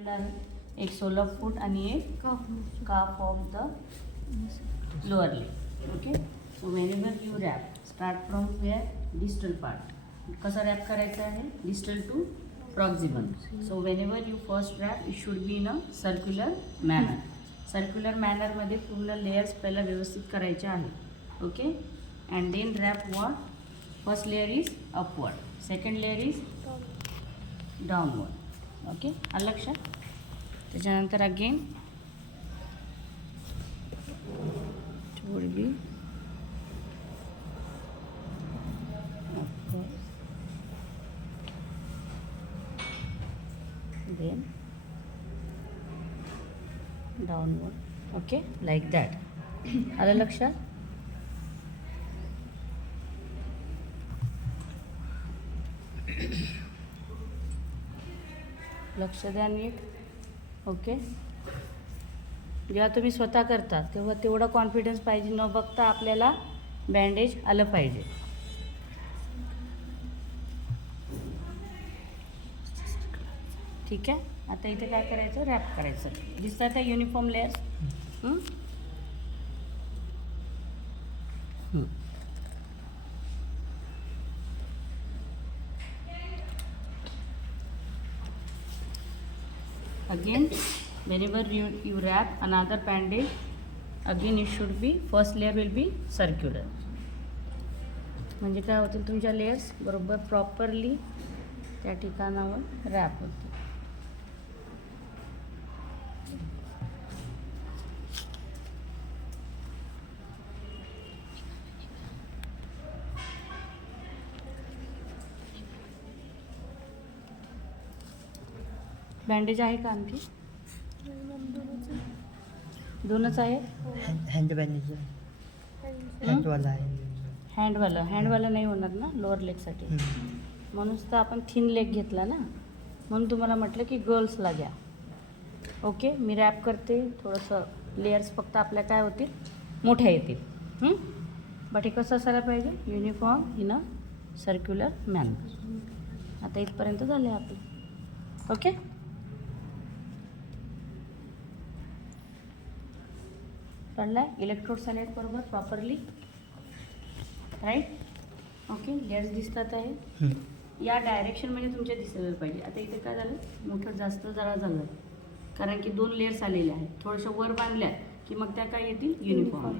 एक solar foot आणि एक calf of the lower leg. Okay, so whenever you wrap start from where distal part. कसं wrap करायचं आहे distal to proximal. So whenever you first wrap it should be in a circular manner. Circular मॅनरमध्ये पूर्ण layers पहिला व्यवस्थित करायचे आहे. Okay, and then wrap what. First layer is upward, second layer is downward. Okay, आलं लक्षात. त्याच्यानंतर again would be upward, then downward. Okay, like that. आलं लक्षात. लक्ष द्या नीट. ओके, जेव्हा तुम्ही स्वतः करता तेव्हा तेवढा कॉन्फिडन्स पाहिजे, न बघता आपल्याला बँडेज आलं पाहिजे. ठीक आहे. आता इथे काय करायचं, रॅप करायचं. दिसतात त्या uniform layers. Again, whenever you wrap another bandage, again it should be first layer will be circular. म्हणजे काय होतील, तुमच्या लेयर्स बरोबर प्रॉपरली त्या ठिकाणावर रॅप होतील. बँडेज आहे का आणखी? दोनच आहे. हँड बँडेज हँडवाला आहे. हँडवाला नाही होणार ना लोअर लेगसाठी. म्हणूनच तर आपण थिन लेग घेतला ना. म्हणून तुम्हाला म्हटलं की गर्ल्सला घ्या. ओके, मी रॅप करते. थोडंसं लेयर्स फक्त आपल्या काय होतील, मोठ्या येतील. बट हे कसं असायला पाहिजे, uniform in a circular manner. आता इथपर्यंत झालं आहे आपलं. ओके, कळलं आहे. इलेक्ट्रोड सॅलेट बरोबर प्रॉपरली राईट. ओके, लेयर्स दिसतात आहे. या डायरेक्शनमध्ये तुमच्या दिसायला पाहिजे. आता इथे काय झालं, मोठं जास्त जरा झालं कारण की दोन लेयर्स आलेले आहेत. थोड्याशा वर बांधल्या की मग त्या काय येतील, युनिफॉर्म.